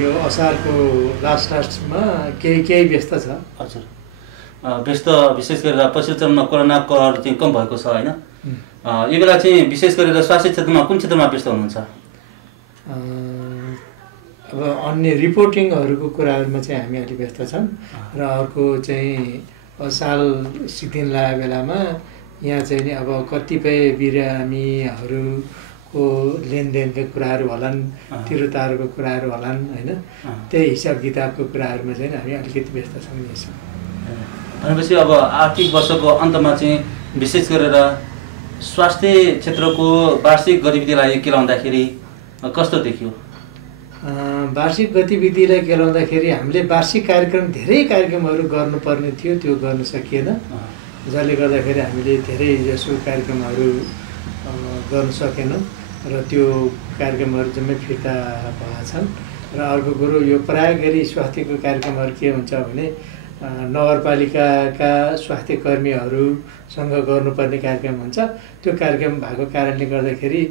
यो असारको लास्टमा केही व्यस्त छ। हजुर, व्यस्त विशेष गरेर पछिल्लो चरणमा कोरोना कहर चाहिँ कम भएको छ होइन? यो बेला चाहिँ विशेष गरेर स्वास्थ्य क्षेत्रमा कुन क्षेत्रमा व्यस्त हुनुहुन्छ? अब अन्य रिपोर्टिङहरूको कुराहरूमा चाहिँ हामी अलि व्यस्त छौँ र अर्को चाहिँ साल सिद्धिन लागेको बेलामा यहाँ चाहिँ नि अब कतिपय बिरामीहरूको लेनदेनका कुराहरू होलान्, तिरोतारको कुराहरू होलान् होइन, त्यही हिसाब किताबको कुराहरूमा चाहिँ हामी अलिकति व्यस्त छौँ। भनेपछि अब आर्थिक वर्षको अन्तमा चाहिँ विशेष गरेर स्वास्थ्य क्षेत्रको वार्षिक गतिविधिलाई केलाउँदाखेरि कस्तो देखियो? वार्षिक गतिविधिलाई केलाउँदाखेरि हामीले वार्षिक कार्यक्रम धेरै कार्यक्रमहरू गर्नुपर्ने थियो, त्यो गर्न सकिएन, जसले गर्दाखेरि हामीले धेरै जसो कार्यक्रमहरू गर्न सकेनौँ र त्यो कार्यक्रमहरू जम्मै फिर्ता भएका छन्। र अर्को कुरो यो प्राय गरी स्वास्थ्यको कार्यक्रमहरू के हुन्छ भने नगरपालिकाका स्वास्थ्य कर्मीहरूसँग गर्नुपर्ने कार्यक्रम हुन्छ। त्यो कार्यक्रम भएको कारणले गर्दाखेरि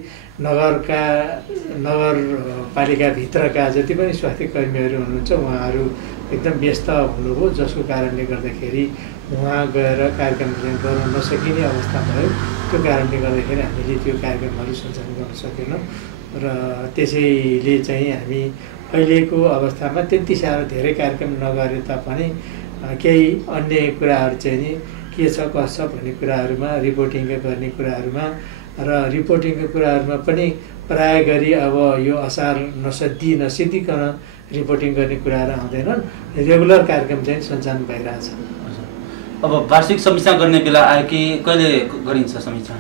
नगरपालिकाभित्रका जति पनि स्वास्थ्य कर्मीहरू हुनुहुन्छ उहाँहरू एकदम व्यस्त हुनुभयो, जसको कारणले गर्दाखेरि उहाँ गएर कार्यक्रम गर्न नसकिने अवस्था भयो। त्यो कारणले गर्दाखेरि हामीले त्यो कार्यक्रमहरू सञ्चालन गर्न सकेनौँ र त्यसैले चाहिँ हामी अहिलेको अवस्थामा त्यति साह्रो धेरै कार्यक्रम नगरे तापनि केही अन्य कुराहरू चाहिँ नि के छ कसो छ भन्ने कुराहरूमा रिपोर्टिङका गर्ने कुराहरूमा र रिपोर्टिङको कुराहरूमा पनि प्राय गरी अब यो असार नसिद्धिकन रिपोर्टिङ गर्ने कुराहरू आउँदैनन्, रेगुलर कार्यक्रम चाहिँ सञ्चालन भइरहेछ। अब वार्षिक समीक्षा गर्ने बेला आयो कि कहिले गरिन्छ समीक्षा?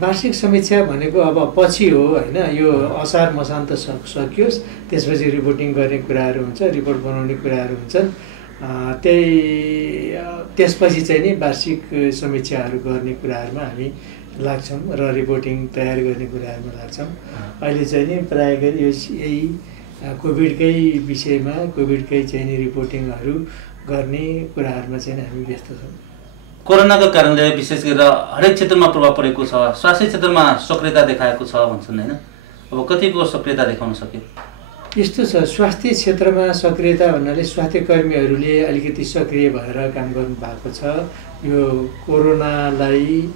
वार्षिक समीक्षा भनेको अब पछि हो होइन, यो असार मसान्त सकियोस् त्यसपछि रिपोर्टिङ गर्ने कुराहरू हुन्छ, रिपोर्ट बनाउने कुराहरू हुन्छन्। त्यसपछि चाहिँ नि वार्षिक समीक्षाहरू गर्ने कुराहरूमा हामी लाग्छौँ र रिपोर्टिङ तयार गर्ने कुराहरूमा लाग्छौँ। अहिले चाहिँ नि प्राय गरी यही कोभिडकै विषयमा कोभिडकै चाहिँ नि रिपोर्टिङहरू गर्ने कुराहरूमा चाहिँ हामी व्यस्त छौँ। कोरोनाको कारणले विशेष गरेर हरेक क्षेत्रमा प्रभाव परेको छ, स्वास्थ्य क्षेत्रमा सक्रियता देखाएको छ भन्छन् होइन? अब कतिको सक्रियता देखाउन सक्यो? यस्तो छ, स्वास्थ्य क्षेत्रमा सक्रियता भन्नाले स्वास्थ्य कर्मीहरूले अलिकति सक्रिय भएर काम गर्नु भएको छ। यो कोरोनालाई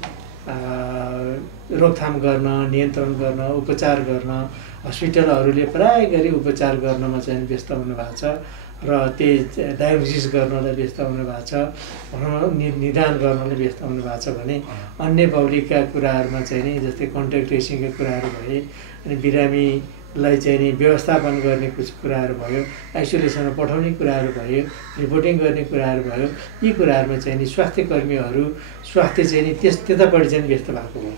रोकथाम गर्न, नियन्त्रण गर्न, उपचार गर्न हस्पिटलहरूले प्राय गरी उपचार गर्नमा चाहिँ व्यस्त हुनुभएको छ र त्यही डायग्नोसिस गर्नलाई व्यस्त हुनुभएको छ, भनौँ निदान गर्नलाई व्यस्त हुनुभएको छ भने अन्य पब्लिकका कुराहरूमा चाहिँ नि जस्तै कन्ट्याक्ट ट्रेसिङका कुराहरू भए, अनि बिरामीलाई चाहिँ नि व्यवस्थापन गर्ने कुराहरू भयो, आइसोलेसनमा पठाउने कुराहरू भयो, रिपोर्टिङ गर्ने कुराहरू भयो, यी कुराहरूमा चाहिँ नि स्वास्थ्य कर्मीहरू स्वास्थ्य चाहिँ नि त्यतापट्टि चाहिँ व्यस्त भएको हो।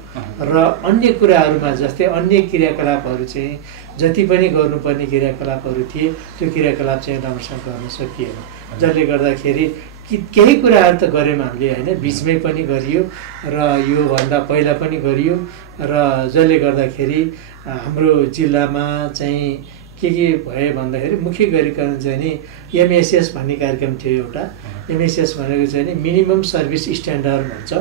र अन्य कुराहरूमा जस्तै अन्य क्रियाकलापहरू चाहिँ जति पनि गर्नुपर्ने क्रियाकलापहरू थिए त्यो क्रियाकलाप चाहिँ राम्रोसँग गर्न सकिएन, जसले गर्दाखेरि केही कुराहरू त गऱ्यौँ हामीले होइन, बिचमै पनि गरियो र योभन्दा पहिला पनि गरियो र जसले गर्दाखेरि हाम्रो जिल्लामा चाहिँ के भयो भन्दाखेरि मुख्य गरिकन चाहिँ नि एमएसएस भन्ने कार्यक्रम थियो एउटा। एमएसएस भनेको चाहिँ नि मिनिमम सर्भिस स्ट्यान्डर्ड भन्छ।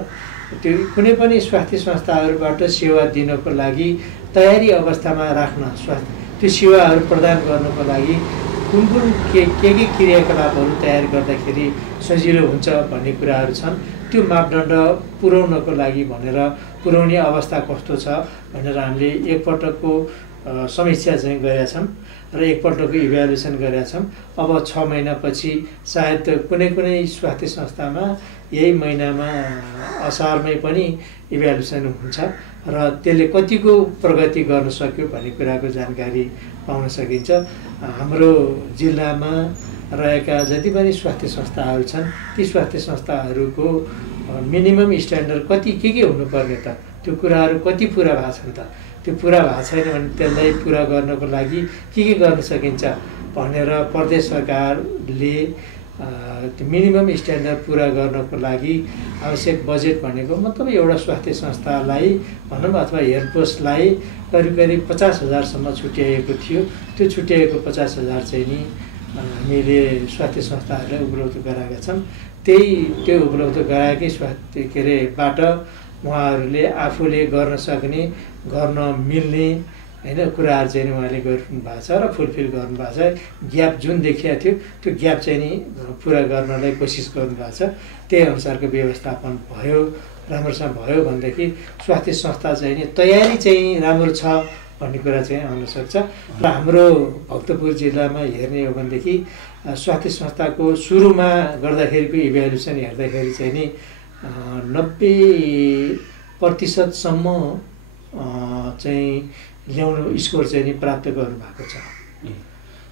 त्यो कुनै पनि स्वास्थ्य संस्थाहरूबाट सेवा दिनको लागि तयारी अवस्थामा राख्न, त्यो सेवाहरू प्रदान गर्नको लागि कुन के क्रियाकलापहरू तयार गर्दाखेरि सजिलो हुन्छ भन्ने कुराहरू छन्। त्यो मापदण्ड पुर्याउनको लागि भनेर पुर्याउने अवस्था कस्तो छ भनेर हामीले एकपटकको समीक्षा चाहिँ गरेका छौँ र एकपल्टको इभ्यालुएसन गरेका छौँ। अब 6 महिनापछि सायद कुनै स्वास्थ्य संस्थामा यही महिनामा असारमै पनि इभ्यालुएसन हुन्छ र त्यसले कतिको प्रगति गर्न सक्यो भन्ने कुराको जानकारी पाउन सकिन्छ। हाम्रो जिल्लामा रहेका जति पनि स्वास्थ्य संस्थाहरू छन् ती स्वास्थ्य संस्थाहरूको मिनिमम स्ट्यान्डर्ड कति के हुनुपर्ने त, त्यो कुराहरू कति पुरा भएको छन् त, त्यो पुरा भएको छैन भने त्यसलाई पुरा गर्नको लागि के गर्न सकिन्छ भनेर प्रदेश सरकारले त्यो मिनिमम स्ट्यान्डर्ड पुरा गर्नको लागि आवश्यक बजेट भनेको मतलब एउटा स्वास्थ्य संस्थालाई भनौँ अथवा हेल्थ पोस्टलाई करिब 50,000सम्म छुट्याएको थियो। त्यो छुट्याएको 50,000 चाहिँ नि हामीले स्वास्थ्य संस्थाहरूलाई उपलब्ध गराएका छौँ। त्यो उपलब्ध गराएकै स्वास्थ्य बाट उहाँहरूले आफूले गर्न सक्ने, गर्न मिल्ने होइन कुराहरू चाहिँ नि उहाँले गरिरहनु भएको छ र फुलफिल गर्नुभएको छ। ग्याप जुन देखिएको थियो त्यो ग्याप चाहिँ नि पुरा गर्नलाई कोसिस गर्नुभएको छ। त्यही अनुसारको व्यवस्थापन भयो, राम्रोसँग भयो भनेदेखि स्वास्थ्य संस्था चाहिँ नि तयारी चाहिँ राम्रो छ भन्ने कुरा चाहिँ आउन सक्छ। र हाम्रो भक्तपुर जिल्लामा हेर्ने हो भनेदेखि स्वास्थ्य संस्थाको सुरुमा गर्दाखेरिको इभ्यालुएसन हेर्दाखेरि चाहिँ नि 90% चाहिँ ल्याउनु स्कोर चाहिँ नि प्राप्त गर्नुभएको छ।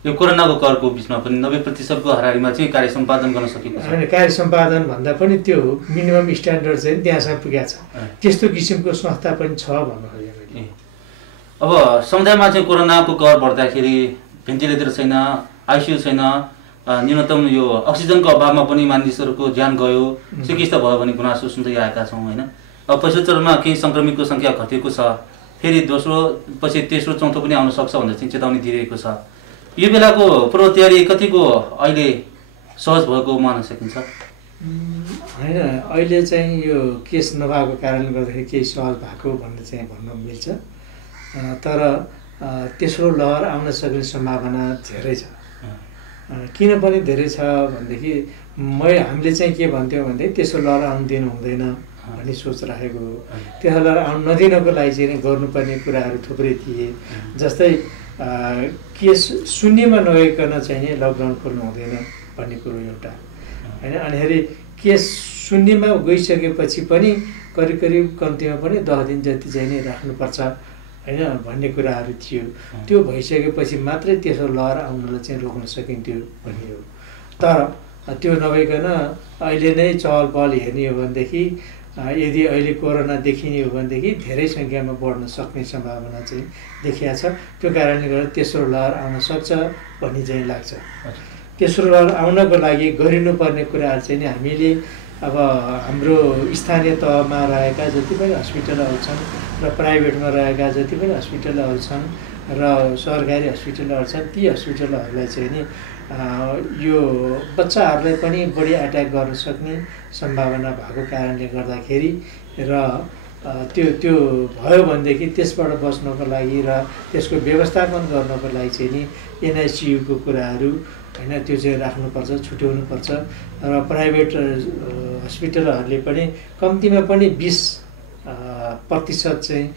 यो कोरोनाको कहरको बिचमा पनि 90% को हाराहारीमा चाहिँ कार्य सम्पादन गर्न सकेको छ। होइन, कार्य सम्पादन भन्दा पनि त्यो मिनिमम स्ट्यान्डर्ड चाहिँ त्यहाँसम्म पुगेको छ। त्यस्तो किसिमको संस्था पनि छ भन्नु। अब समुदायमा चाहिँ कोरोनाको कहर बढ्दाखेरि भेन्टिलेटर छैन, आइसियु छैन, न्यूनतम यो अक्सिजनको अभावमा पनि मानिसहरूको ज्यान गयो, चिकित्सा भयो भने गुनासो सुन्दै आएका छौँ होइन। अब पहिलो चरणमा केही सङ्क्रमितको सङ्ख्या घटेको छ, फेरि दोस्रो पछि तेस्रो चौथो पनि आउन सक्छ भनेर चाहिँ चेतावनी दिइरहेको छ। यो बेलाको पूर्व तयारी कतिको अहिले सहज भएको मान्न सकिन्छ? होइन, अहिले चाहिँ यो केस नभएको कारणले गर्दाखेरि केही सहज भएको भन्ने चाहिँ भन्न मिल्छ। तर तेस्रो लहर आउन सक्ने सम्भावना धेरै छ। किन पनि धेरै छ भनेदेखि हामीले चाहिँ के भन्थ्यौँ भनेदेखि तेस्रो लहर आउनु दिनु हुँदैन भन्ने सोच राखेको हो। तेस्रो लहर आउनु नदिनको लागि चाहिँ गर्नुपर्ने कुराहरू थुप्रै थिए। जस्तै केस शून्यमा नगइकन चाहिँ लकडाउन खोल्नु हुँदैन भन्ने कुरो एउटा होइन। अनिखेरि केस शून्यमा गइसकेपछि पनि करिब करिब कम्तीमा पनि 10 दिन जति चाहिँ नि राख्नुपर्छ होइन भन्ने कुराहरू थियो। त्यो भइसकेपछि मात्रै तेस्रो लहर आउनलाई चाहिँ रोक्न सकिन्थ्यो भन्ने हो। तर त्यो नभइकन अहिले नै चहल पहल हेर्ने हो भनेदेखि यदि अहिले कोरोना देखिने हो भनेदेखि धेरै सङ्ख्यामा बढ्न सक्ने सम्भावना चाहिँ देखिएको छ। त्यो कारणले गर्दा तेस्रो लहर आउन सक्छ भन्ने चाहिँ लाग्छ। तेस्रो लहर आउनको लागि गरिनुपर्ने कुराहरू चाहिँ नि हामीले अब हाम्रो स्थानीय तहमा रहेका जति पनि हस्पिटलहरू छन् र प्राइभेटमा रहेका जति पनि हस्पिटलहरू छन् र सरकारी हस्पिटलहरू छन्, ती हस्पिटलहरूलाई चाहिँ नि यो बच्चाहरूलाई पनि बढी एट्याक गर्न सक्ने सम्भावना भएको कारणले गर्दाखेरि र त्यो भयो भनेदेखि त्यसबाट बच्नको लागि र त्यसको व्यवस्थापन गर्नको लागि चाहिँ नि एनआइसियुको कुराहरू होइन त्यो चाहिँ राख्नुपर्छ, छुट्याउनुपर्छ। र प्राइभेट हस्पिटलहरूले पनि कम्तीमा पनि 20% चाहिँ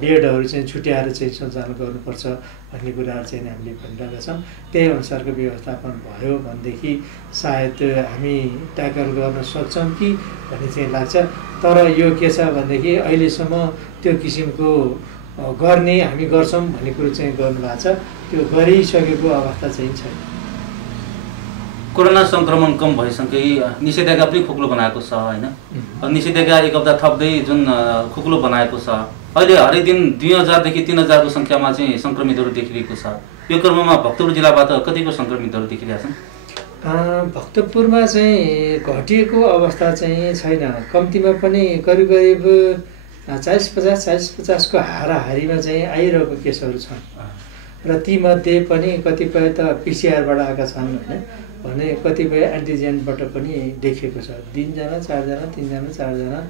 बेडहरू चाहिँ छुट्याएर चाहिँ सञ्चालन गर्नुपर्छ भन्ने कुराहरू चाहिँ हामीले भनिरहेका छौँ। त्यही अनुसारको व्यवस्थापन भयो भनेदेखि सायद हामी ट्याकल गर्न सक्छौँ कि भन्ने चाहिँ लाग्छ। तर यो के छ भनेदेखि अहिलेसम्म त्यो किसिमको गर्ने हामी गर्छौँ भन्ने कुरो चाहिँ गर्नुभएको छ, त्यो गरिसकेको अवस्था चाहिँ छैन। कोरोना सङ्क्रमण कम भइसँगै निषेधाज्ञा पनि खुकुलो बनाएको छ होइन। निषेधाज्ञा एक हप्ता थप्दै जुन खुकुलो बनाएको छ, अहिले हरेक दिन 2000 देखि 3000 को सङ्ख्यामा चाहिँ सङ्क्रमितहरू देखिरहेको छ। यो क्रममा भक्तपुर जिल्लाबाट कतिको सङ्क्रमितहरू देखिरहेका छन्? भक्तपुरमा चाहिँ घटिएको अवस्था चाहिँ छैन। कम्तीमा पनि करिब करिब 40-50 को हाराहारीमा चाहिँ आइरहेको केसहरू छन् र तीमध्ये पनि कतिपय त पिसिआरबाट आएका छन् होइन भने कतिपय एन्टिजेनबाट पनि देखिएको छ। 3 जना 4 जना 3 जना 4 जना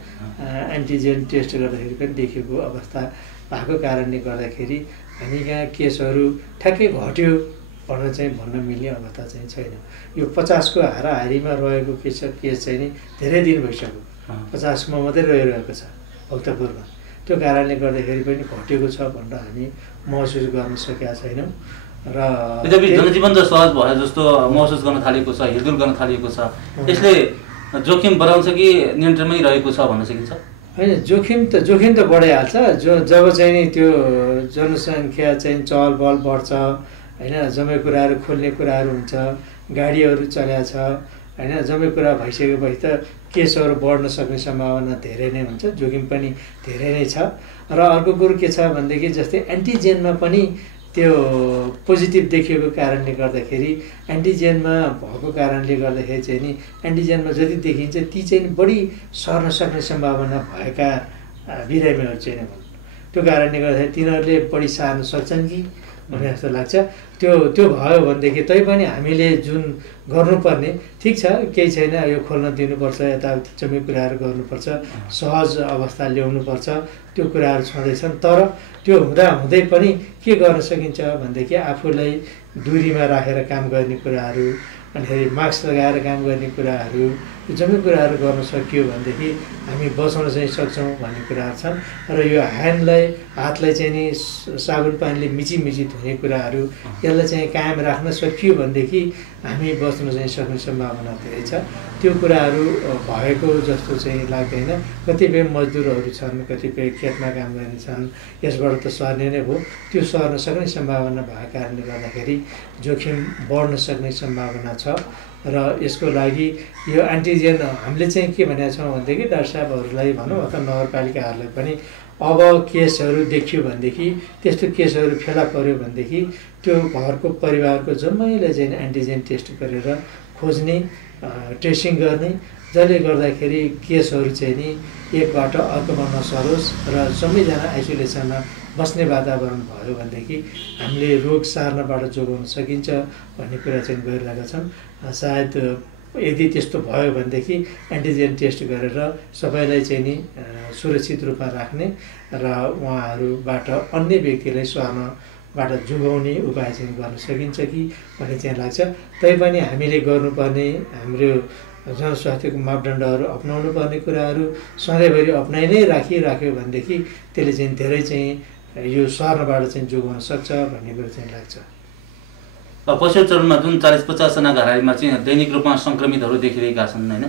एन्टिजेन टेस्ट गर्दाखेरि पनि देखिएको अवस्था भएको कारणले गर्दाखेरि हामी यहाँ केसहरू ठ्याक्कै घट्यो भन्न मिल्ने अवस्था चाहिँ छैन। यो 50 को हाराहारीमा रहेको केस चाहिँ नि धेरै दिन भइसक्यो, 50 मा मात्रै रहिरहेको छ भक्तपुरमा। त्यो कारणले गर्दाखेरि पनि घटेको छ भनेर हामी महसुस गर्न सकेका छैनौँ र जनजीवन त सहज भयो जस्तो महसुस गर्न थालेको छ, हिलडुल गर्न थालिएको छ। यसले जोखिम बढाउँछ कि नियन्त्रणमै रहेको छ भन्न सकिन्छ? होइन, जोखिम त बढाइहाल्छ। जब चाहिँ नि त्यो जनसङ्ख्या चाहिँ चहल पहल बढ्छ होइन, जम्मै कुराहरू खोल्ने कुराहरू हुन्छ, गाडीहरू चल्या छ होइन, जम्मै कुरा भइसकेपछि त केसहरू बढ्न सक्ने सम्भावना धेरै नै हुन्छ, जोखिम पनि धेरै नै छ। र अर्को कुरो के छ भनेदेखि जस्तै एन्टिजेनमा पनि त्यो पोजिटिभ देखिएको कारणले गर्दाखेरि एन्टिजेनमा भएको कारणले गर्दाखेरि चाहिँ नि एन्टिजेनमा जति देखिन्छ ती चाहिँ बढी सर्न सक्ने सम्भावना भएका बिरामीहरू चाहिँ त्यो कारणले गर्दाखेरि तिनीहरूले बढी सार्न सक्छन् कि भन्ने जस्तो लाग्छ। त्यो भयो भनेदेखि तैपनि हामीले जुन गर्नुपर्ने ठिक छ, केही छैन, यो खोल्न दिनुपर्छ, यताउति जम्मै कुराहरू गर्नुपर्छ, सहज अवस्था ल्याउनुपर्छ, त्यो कुराहरू छँदैछन्। तर त्यो हुँदै पनि के गर्न सकिन्छ भनेदेखि आफूलाई दूरीमा राखेर काम गर्ने कुराहरू, अनिखेरि मास्क लगाएर काम गर्ने कुराहरू, यो जम्मै कुराहरू गर्न सकियो भनेदेखि हामी बचाउन चाहिँ सक्छौँ भन्ने कुराहरू छन्। र यो हातलाई चाहिँ नि साबुन पानीले मिची धुने कुराहरू, यसलाई चाहिँ कायम राख्न सकियो भनेदेखि हामी बच्न चाहिँ सक्ने सम्भावना धेरै छ। त्यो कुराहरू भएको जस्तो चाहिँ लाग्दैन। कतिपय मजदुरहरू छन्, कतिपय खेतमा काम गर्ने छन्, यसबाट त सर्ने नै हो। त्यो सर्न सक्ने सम्भावना भएको कारणले गर्दाखेरि जोखिम बढ्न सक्ने सम्भावना छ। र यसको लागि यो एन्टिजेन हामीले चाहिँ के भनेका छौँ भनेदेखि डाक्टर साहबहरूलाई भनौँ अथवा नगरपालिकाहरूलाई पनि अब केसहरू देखियो भनेदेखि, त्यस्तो केसहरू फेला पर्यो भनेदेखि त्यो घरको परिवारको जम्मैलाई चाहिँ एन्टिजेन टेस्ट गरेर खोज्ने, ट्रेसिङ गर्ने, जसले गर्दाखेरि केसहरू चाहिँ नि एकबाट अर्कोमा नसरोस् र सबैजना आइसोलेसनमा बस्ने वातावरण भयो भनेदेखि हामीले रोग सार्नबाट जोगाउन सकिन्छ भन्ने कुरा चाहिँ गरिरहेका छन्। सायद यदि त्यस्तो भयो भनेदेखि एन्टिजेन टेस्ट गरेर सबैलाई चाहिँ नि सुरक्षित रूपमा राख्ने र उहाँहरूबाट अन्य व्यक्तिलाई सर्नबाट जोगाउने उपाय चाहिँ गर्न सकिन्छ कि भन्ने चाहिँ लाग्छ। तैपनि हामीले गर्नुपर्ने हाम्रो जनस्वास्थ्यको मापदण्डहरू अपनाउनु पर्ने कुराहरू सधैँभरि अपनाइ नै राखिराख्यो भनेदेखि त्यसले चाहिँ धेरै चाहिँ यो सर्नबाट चाहिँ जोगाउन सक्छ भन्ने कुरो चाहिँ लाग्छ। पछिल्लो चरणमा जुन 40-50 जनाका हाराहारीमा चाहिँ दैनिक रूपमा सङ्क्रमितहरू देखिरहेका छन् होइन,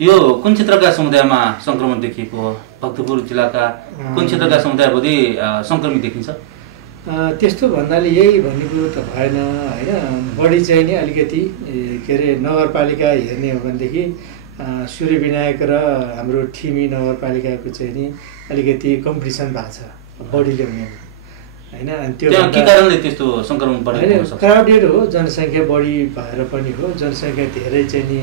यो कुन क्षेत्रका समुदायमा सङ्क्रमण देखिएको हो? भक्तपुर जिल्लाका कुन क्षेत्रका समुदायभरि सङ्क्रमित देखिन्छ? त्यस्तो भन्नाले यही भन्ने कुरो त भएन होइन। बढी चाहिँ नि अलिकति के अरे नगरपालिका हेर्ने हो भनेदेखि सूर्यविनायक र हाम्रो ठिमी नगरपालिकाको चाहिँ नि अलिकति कम्पिटिसन भएको छ बढी ल्याउने होइन। अनि त्यो के कारणले त्यस्तो सङ्क्रमण बढेको सक्छ? क्राउडेड हो, जनसङ्ख्या बढी भएर पनि हो। जनसङ्ख्या धेरै चाहिँ नि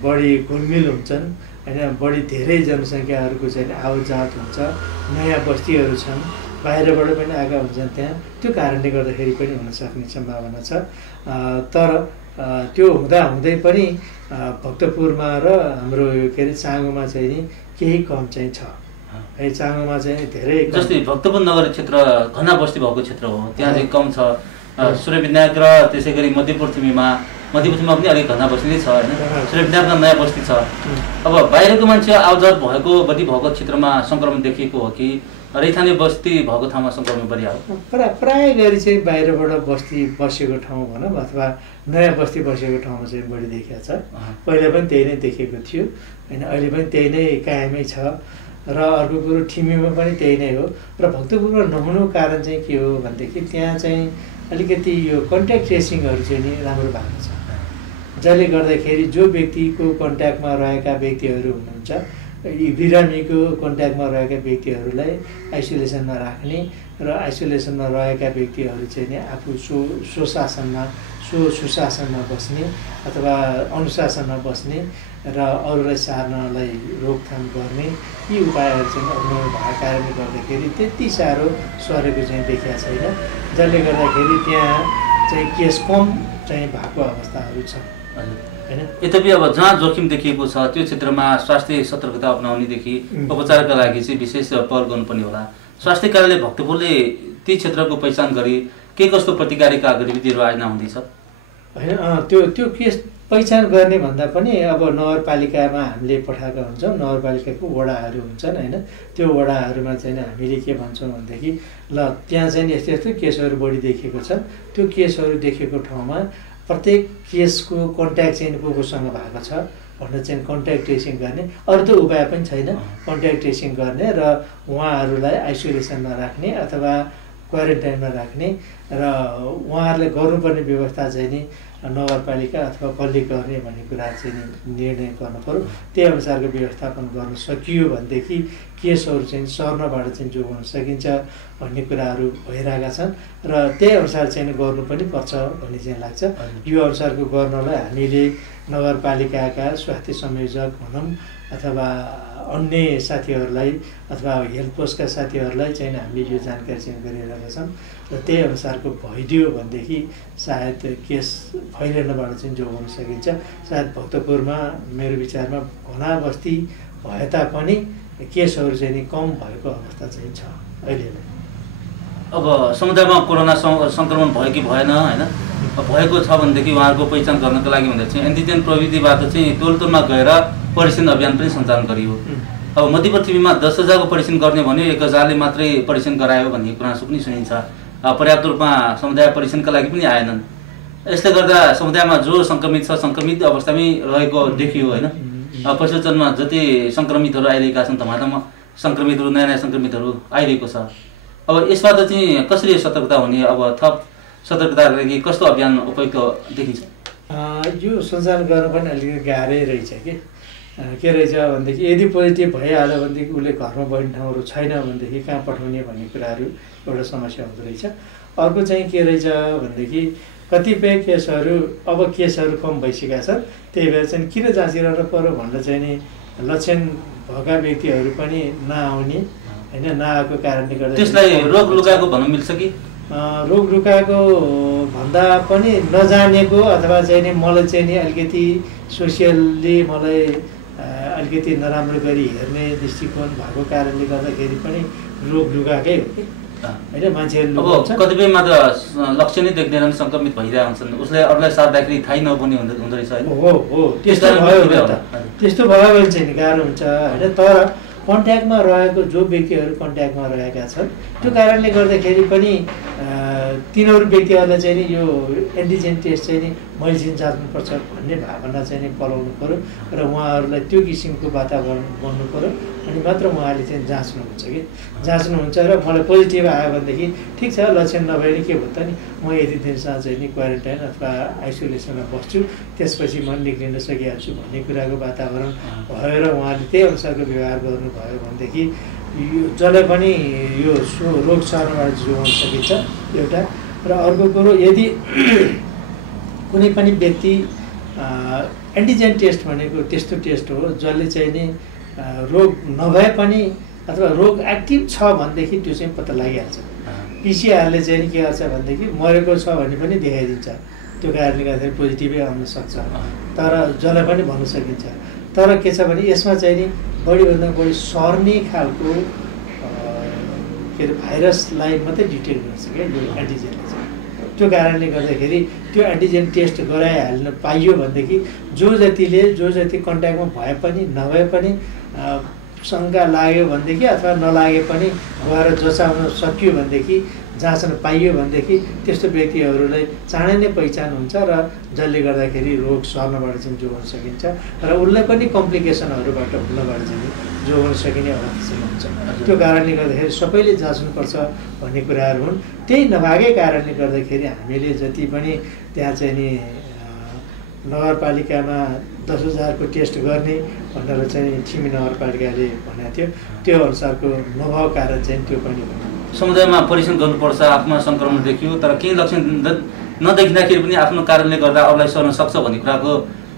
बढी घुलमिल हुन्छन् होइन, बढी धेरै जनसङ्ख्याहरूको चाहिँ आवतजात हुन्छ, नयाँ बस्तीहरू छन्, बाहिरबाट पनि आएका हुन्छन् त्यहाँ। त्यो कारणले गर्दाखेरि पनि हुनसक्ने सम्भावना छ। तर त्यो हुँदै पनि भक्तपुरमा र हाम्रो के अरे चाँगोमा चाहिँ नि केही कम चाहिँ छ है। चाँगोमा चाहिँ धेरै जस्तै भक्तपुर नगरी क्षेत्र घना बस्ती भएको क्षेत्र हो, त्यहाँ चाहिँ कम छ। सूर्यविनायक र त्यसै गरी मध्यपुर थिमीमा पनि अलिक घना बस्ती नै छ होइन। सूर्यविनायकमा नयाँ बस्ती छ। अब बाहिरको मान्छे आवजात भएको बढी भएको क्षेत्रमा सङ्क्रमण देखिएको हो कि रैथाने बस्ती भएको ठाउँमा सङ्क्रमण बढी आयो? प्राय गरी चाहिँ बाहिरबाट बस्ती बसेको ठाउँ भनौँ अथवा नयाँ बस्ती बसेको ठाउँमा चाहिँ बढी देखिएको छ। पहिला पनि त्यही नै देखेको थियो होइन, अहिले पनि त्यही नै कायमै छ। र अर्को कुरो ठिमीमा पनि त्यही नै हो। र भक्तपुरमा नहुनु कारण चाहिँ के हो भनेदेखि त्यहाँ चाहिँ अलिकति यो कन्ट्याक्ट ट्रेसिङहरू चाहिँ नि राम्रो भएको छ, जसले गर्दाखेरि जो व्यक्तिको कन्ट्याक्टमा रहेका व्यक्तिहरू हुनुहुन्छ, यी बिरामीको कन्ट्याक्टमा रहेका व्यक्तिहरूलाई आइसोलेसनमा राख्ने र आइसोलेसनमा रहेका व्यक्तिहरू चाहिँ नि आफू सुशासनमा बस्ने अथवा अनुशासनमा बस्ने र अरूलाई सार्नलाई रोकथाम गर्ने, यी उपायहरू चाहिँ अपनाउनु भएको कारणले गर्दाखेरि त्यति साह्रो सरेको चाहिँ देखिएको छैन, जसले गर्दाखेरि त्यहाँ चाहिँ केस कम चाहिँ भएको अवस्थाहरू छ होइन। यद्यपि अब जहाँ जोखिम देखिएको छ त्यो क्षेत्रमा स्वास्थ्य सतर्कता अपनाउनेदेखि उपचारका लागि चाहिँ विशेष पहल गर्नुपर्ने होला। स्वास्थ्य कार्यालय भक्तपुरले ती क्षेत्रको पहिचान गरी के कस्तो प्रतिकारका गतिविधिहरू आयोजना हुँदैछ होइन? त्यो केस पहिचान गर्ने भन्दा पनि अब नगरपालिकामा हामीले पठाएका हुन्छौँ, नगरपालिकाको वडाहरू हुन्छन् होइन। त्यो वडाहरूमा चाहिँ हामीले के भन्छौँ भनेदेखि ल त्यहाँ चाहिँ यस्तो यस्तो केसहरू बढी देखिएको छ, त्यो केसहरू देखेको ठाउँमा प्रत्येक केसको कन्ट्याक्ट चाहिँ कोसँग भएको छ भनेर चाहिँ कन्ट्याक्ट ट्रेसिङ गर्ने। अरू त उपाय पनि छैन, कन्ट्याक्ट ट्रेसिङ गर्ने र उहाँहरूलाई आइसोलेसनमा राख्ने अथवा क्वारेन्टाइनमा राख्ने र उहाँहरूलाई गर्नुपर्ने व्यवस्था चाहिँ नि नगरपालिका अथवा कसले गर्ने भन्ने कुरा चाहिँ निर्णय गर्नु पर्यो। त्यही अनुसारको व्यवस्थापन गर्न सकियो भनेदेखि केसहरू चाहिँ सर्नबाट चाहिँ जोगाउन सकिन्छ भन्ने कुराहरू भइरहेका छन् र त्यही अनुसार चाहिँ गर्नु पनि पर्छ भन्ने चाहिँ लाग्छ। यो अनुसारको गर्नलाई हामीले नगरपालिकाका स्वास्थ्य संयोजक भनौँ अथवा अन्य साथीहरूलाई अथवा हेल्थ पोस्टका साथीहरूलाई चाहिँ हामीले यो जानकारी चाहिँ गरिरहेका छौँ र त्यही अनुसारको भइदियो भनेदेखि सायद केस फैलिनबाट चाहिँ जोगाउन सकिन्छ। सायद भक्तपुरमा मेरो विचारमा घना बस्ती भए तापनि केसहरू चाहिँ नि कम भएको अवस्था चाहिँ छ अहिले। अब समुदायमा कोरोना सङ्क्रमण भयो कि भएन होइन, भएको छ भनेदेखि उहाँहरूको पहिचान गर्नको लागि भनेर चाहिँ एन्टिजेन प्रविधिबाट चाहिँ टोलमा गएर परीक्षण अभियान पनि सञ्चालन गरियो। अब मध्यपृथ्वीमा 10,000को परीक्षण गर्ने भन्यो, 1,000ले मात्रै परीक्षण गरायो भन्ने गुनासो पनि सुनिन्छ। पर्याप्त रूपमा समुदाय परीक्षणका लागि पनि आएनन्। यसले गर्दा समुदायमा जो सङ्क्रमित छ सङ्क्रमित अवस्थामै रहेको देखियो होइन। पछिल्लो चरणमा जति सङ्क्रमितहरू आइरहेका छन् धमाधम सङ्क्रमितहरू नयाँ सङ्क्रमितहरू आइरहेको छ। अब यसबाट चाहिँ कसरी सतर्कता हुने, अब थप सतर्कताको लागि कस्तो अभियान उपयुक्त देखिन्छ? यो सञ्चालन गर्न पनि अलिकति गाह्रै रहेछ कि के रहेछ भनेदेखि यदि पोजिटिभ भइहाल्यो भनेदेखि उसले घरमा बस्ने ठाउँहरू छैन भनेदेखि कहाँ पठाउने भन्ने कुराहरू एउटा समस्या हुँदो रहेछ। अर्को चाहिँ के रहेछ भनेदेखि कतिपय केसहरू अब केसहरू कम भइसकेका छन्, त्यही भएर चाहिँ किन जाँचिरहनु पर्यो भनेर चाहिँ नि लक्षण भएका व्यक्तिहरू पनि नआउने होइन, नआएको कारणले गर्दा त्यसलाई रोग लुकाएको भन्न मिल्छ कि रोग रुकाएको भन्दा पनि नजानेको अथवा चाहिँ नि मलाई चाहिँ नि अलिकति सोसियल्ली मलाई अलिकति नराम्रो गरी हेर्ने दृष्टिकोण भएको कारणले गर्दाखेरि पनि रोग लुकाएकै हो कि होइन। मान्छेहरू अब कतिपयमा त लक्षणै देख्दैनन्, सङ्क्रमित भइरहेको हुन्छन्, उसलाई अरूलाई सार्दाखेरि थाहै नहुने हुँदो रहेछ होइन। हो त्यस्तो भयो भने त त्यस्तो भयो भने चाहिँ गाह्रो हुन्छ होइन। तर कन्ट्याक्टमा रहेको जो व्यक्तिहरू कन्ट्याक्टमा रहेका छन् त्यो कारणले गर्दाखेरि पनि तिनीहरू व्यक्तिहरूलाई चाहिँ नि यो एन्टिजेन टेस्ट चाहिँ नि मैले चाहिँ जाँच्नुपर्छ भन्ने भावना चाहिँ नि पलाउनु पऱ्यो र उहाँहरूलाई त्यो किसिमको वातावरण बन्नु पऱ्यो अनि मात्र उहाँले चाहिँ जाँच्नुहुन्छ कि जाँच्नुहुन्छ र मलाई पोजिटिभ आयो भनेदेखि ठिक छ, लक्षण नभए नि के भयो त नि म यति दिनसम्म चाहिँ नि क्वारेन्टाइन अथवा आइसोलेसनमा बस्छु, त्यसपछि म निक्लिन सकिहाल्छु भन्ने कुराको वातावरण भयो र उहाँले त्यही अनुसारको व्यवहार गर्नुभयो भनेदेखि यो जसलाई पनि यो रोग सर्नबाट जोगाउन सकिन्छ एउटा। र अर्को कुरो यदि कुनै पनि व्यक्ति एन्टिजेन टेस्ट भनेको त्यस्तो टेस्ट हो जसले चाहिँ नि रोग नभए पनि अथवा रोग एक्टिभ छ भनेदेखि त्यो चाहिँ पत्ता लागिहाल्छ। पिसिआरले चाहिँ नि के गर्छ भनेदेखि मरेको छ भन्ने पनि देखाइदिन्छ, त्यो कारणले गर्दाखेरि पोजिटिभै आउन सक्छ, तर जसलाई पनि भन्न सकिन्छ। तर के छ भने यसमा चाहिँ नि बढीभन्दा बढी सर्ने खालको के अरे भाइरसलाई मात्रै डिटेक्ट गर्छ क्या यो एन्टिजेनले चाहिँ। त्यो कारणले गर्दाखेरि त्यो एन्टिजेन टेस्ट गराइहाल्न पाइयो भनेदेखि जो जति कन्ट्याक्टमा भए पनि नभए पनि शङ्का लाग्यो भनेदेखि अथवा नलागे पनि गएर जचाउन सकियो भनेदेखि जाँच्न पाइयो भनेदेखि त्यस्तो व्यक्तिहरूलाई चाँडै नै पहिचान हुन्छ र जसले गर्दाखेरि रोग सर्नबाट चाहिँ जोगाउन सकिन्छ र उसलाई पनि कम्प्लिकेसनहरूबाट हुनबाट चाहिँ जोगाउन सकिने अवस्था हुन्छ। त्यो कारणले गर्दाखेरि सबैले जाँच्नुपर्छ भन्ने कुराहरू हुन्। त्यही नभएकै कारणले गर्दाखेरि हामीले जति पनि त्यहाँ चाहिँ नि नगरपालिकामा 10,000को टेस्ट गर्ने भनेर चाहिँ छिमी नगरपालिकाले भनेको थियो, त्यो अनुसारको नभएको कारण चाहिँ त्यो पनि हो। समुदायमा परीक्षण गर्नुपर्छ, आफूमा सङ्क्रमण देखियो तर केही लक्षण नदेखिँदाखेरि पनि आफ्नो कारणले गर्दा अरूलाई सर्न सक्छ भन्ने कुराको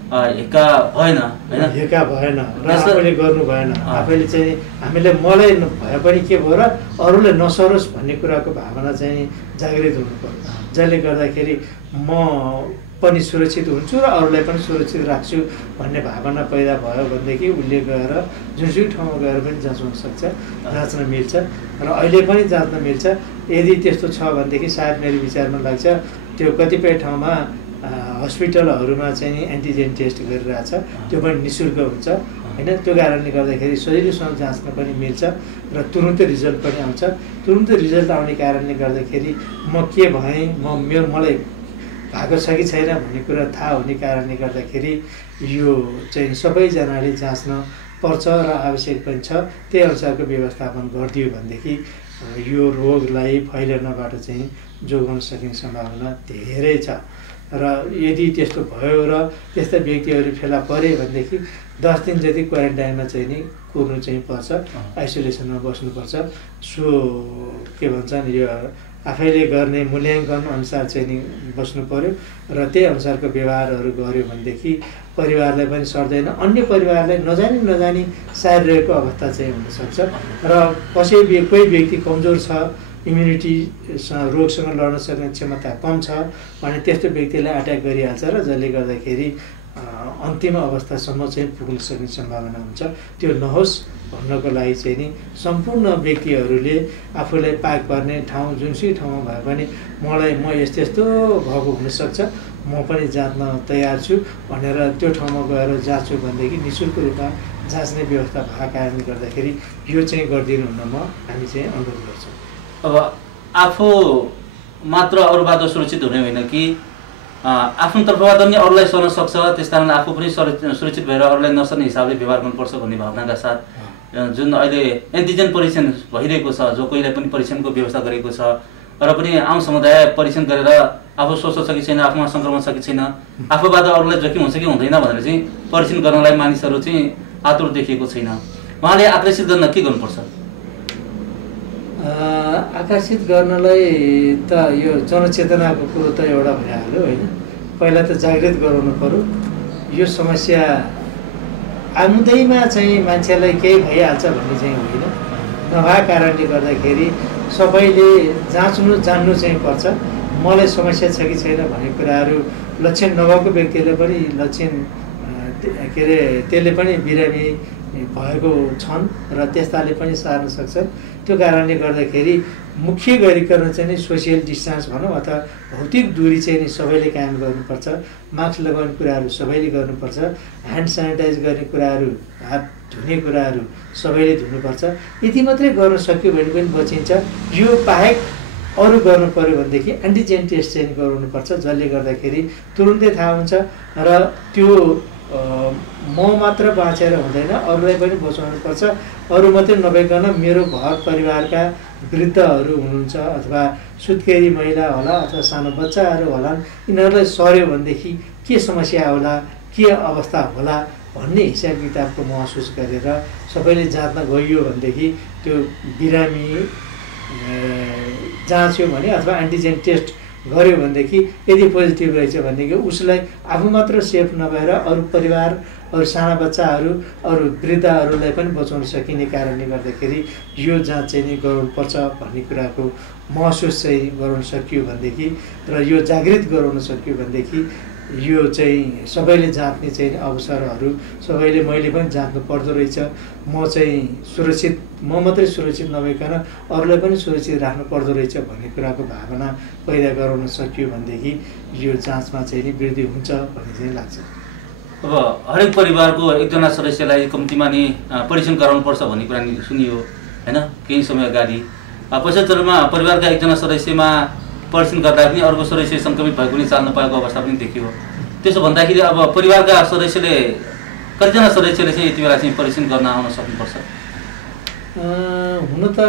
हेक्का भएन होइन, हेक्का भएन र आफैले गर्नु भएन। आफैले चाहिँ हामीले मलाई भए पनि के भयो र अरूले नसरोस् भन्ने कुराको भावना चाहिँ जागृत हुनु पर्यो, जसले गर्दाखेरि म पनि सुरक्षित हुन्छु र अरूलाई पनि सुरक्षित राख्छु भन्ने भावना पैदा भयो भनेदेखि उसले गएर जुनसुकै ठाउँमा गएर पनि जाँच्न सक्छ, जाँच्न मिल्छ र अहिले पनि जाँच्न मिल्छ। यदि त्यस्तो छ भनेदेखि सायद मेरो विचारमा लाग्छ त्यो कतिपय ठाउँमा हस्पिटलहरूमा चाहिँ एन्टिजेन टेस्ट गरिरहेछ, त्यो पनि निःशुल्क हुन्छ होइन। त्यो कारणले गर्दाखेरि सजिलोसँग जाँच्न पनि मिल्छ र तुरुन्तै रिजल्ट पनि आउँछ। तुरुन्तै रिजल्ट आउने कारणले गर्दाखेरि म के भएँ, मलाई भएको छ कि छैन भन्ने कुरा थाहा हुने कारणले गर्दाखेरि यो चाहिँ सबैजनाले जाँच्न पर्छ र आवश्यक पनि छ। त्यही अनुसारको व्यवस्थापन गरिदियो भनेदेखि यो रोगलाई फैलिनबाट चाहिँ जोगाउन सक्ने सम्भावना धेरै छ। र यदि त्यस्तो भयो र त्यस्ता व्यक्तिहरू फेला परे भनेदेखि 10 दिन जति क्वारेन्टाइनमा चाहिँ नि कुर्नु चाहिँ पर्छ, आइसोलेसनमा बस्नुपर्छ। सो के भन्छन् यो आफैले गर्ने मूल्याङ्कन अनुसार चाहिँ नि बस्नु पर्यो र त्यही अनुसारको व्यवहारहरू गर्यो भनेदेखि परिवारलाई पनि सर्दैन, अन्य परिवारलाई नजानी सार रहेको अवस्था चाहिँ हुनसक्छ। र कोही व्यक्ति कमजोर छ, इम्युनिटीसँग रोगसँग लड्न सक्ने क्षमता कम छ भने त्यस्तो व्यक्तिलाई अट्याक गरिहाल्छ र जसले गर्दाखेरि अन्तिम अवस्थासम्म चाहिँ पुग्न सक्ने सम्भावना हुन्छ। त्यो नहोस् भन्नको लागि चाहिँ नि सम्पूर्ण व्यक्तिहरूले आफूलाई पाक पर्ने ठाउँ जुनसुकै ठाउँमा भए पनि म यस्तो भएको हुनसक्छ, म पनि जाँच्न तयार छु भनेर त्यो ठाउँमा गएर जाँच्छु भनेदेखि निःशुल्क रूपमा जाँच्ने व्यवस्था भएको कारणले गर्दाखेरि यो चाहिँ गरिदिनु हुन हामी चाहिँ अनुरोध गर्छौँ। अब आफू मात्र अरूबाट सुरक्षित हुने होइन कि आफ्नो तर्फबाट पनि अरूलाई सर्न सक्छ, त्यस कारणले आफू पनि सुरक्षित भएर अरूलाई नसर्ने हिसाबले व्यवहार गर्नुपर्छ भन्ने भावनाका साथ जुन अहिले एन्टिजेन परीक्षण भइरहेको छ, जो कोहीलाई पनि परीक्षणको व्यवस्था गरेको छ र पनि आम समुदाय परीक्षण गरेर आफू स्वस्थ छ कि छैन, आफूमा सङ्क्रमण छ कि छैन, आफूबाट अरूलाई जोखिम हुन्छ कि हुँदैन भनेर चाहिँ परीक्षण गर्नलाई मानिसहरू चाहिँ आतुर देखिएको छैन। उहाँले आकर्षित गर्न के गर्नुपर्छ? आकर्षित गर्नलाई त यो जनचेतनाको कुरो त एउटा भइहाल्यो होइन। पहिला त जागृत गराउनु पर्यो। यो समस्या आउँदैमा चाहिँ मान्छेलाई केही भइहाल्छ भन्ने चाहिँ होइन, नभएको कारणले गर्दाखेरि सबैले जान्नु चाहिँ पर्छ। मलाई समस्या छ कि छैन भन्ने कुराहरू लक्षण नभएको व्यक्तिले पनि लक्षण त्यसले पनि बिरामी भएको छन् र त्यस्ताले पनि सार्न सक्छन्। त्यो कारणले गर्दाखेरि मुख्य गरिकन चाहिँ सोसियल डिस्टेन्स भनौँ अथवा भौतिक दूरी चाहिँ सबैले कायम गर्नुपर्छ। मास्क लगाउने कुराहरू सबैले गर्नुपर्छ। ह्यान्ड सेनिटाइज गर्ने कुराहरू, हात धुने कुराहरू सबैले धुनुपर्छ। यति मात्रै गर्न सक्यो भने पनि बचिन्छ। यो बाहेक अरू गर्नु पर्यो भनेदेखि एन्टिजेन टेस्ट चाहिँ गराउनुपर्छ, जसले गर्दाखेरि तुरुन्तै थाहा हुन्छ र त्यो म मात्र बाँचेर हुँदैन, अरूलाई पनि बचाउनुपर्छ। अरू मात्रै नभइकन मेरो घर परिवारका वृद्धहरू हुनुहुन्छ अथवा सुत्केरी महिला होला अथवा सानो बच्चाहरू होला, यिनीहरूलाई सर्यो भनेदेखि के समस्या होला, के अवस्था होला भन्ने हिसाब किताबको महसुस गरेर सबैले जाँच्न गइयो भनेदेखि त्यो बिरामी जाँच्यो भने अथवा एन्टिजेन टेस्ट गर्यो भनेदेखि यदि पोजिटिभ रहेछ भनेदेखि उसलाई आफू मात्र सेफ नभएर अरू परिवार, अरू साना बच्चाहरू, अरू वृद्धहरूलाई पनि बचाउन सकिने कारणले गर्दाखेरि यो जाँच चाहिँ नि गराउनुपर्छ भन्ने कुराको महसुस चाहिँ गराउन सकियो भनेदेखि र यो जागृत गराउन सकियो भनेदेखि यो चाहिँ सबैले जाँच्ने चाहिँ अवसरहरू सबैले मैले पनि जाँच्नु पर्दो रहेछ। म चाहिँ सुरक्षित, म मात्रै सुरक्षित नभइकन अरूलाई पनि सुरक्षित राख्नु पर्दो रहेछ भन्ने कुराको भावना पैदा गराउन सकियो भनेदेखि यो जाँचमा चाहिँ नि वृद्धि हुन्छ भन्ने चाहिँ लाग्छ। अब हरेक परिवारको एकजना सदस्यलाई कम्तीमा नि परीक्षण गराउनुपर्छ भन्ने कुरा नि सुनियो होइन केही समय अगाडि। पछिल्लो चरणमा परिवारका एकजना सदस्यमा परीक्षण गर्दा पनि अर्को सदस्य सङ्क्रमित भएको पनि चाल्न पाएको अवस्था पनि देखियो। त्यसो भन्दाखेरि अब परिवारका सदस्यले कतिजना सदस्यले चाहिँ यति बेला चाहिँ परीक्षण गर्न आउन सक्नुपर्छ? हुन त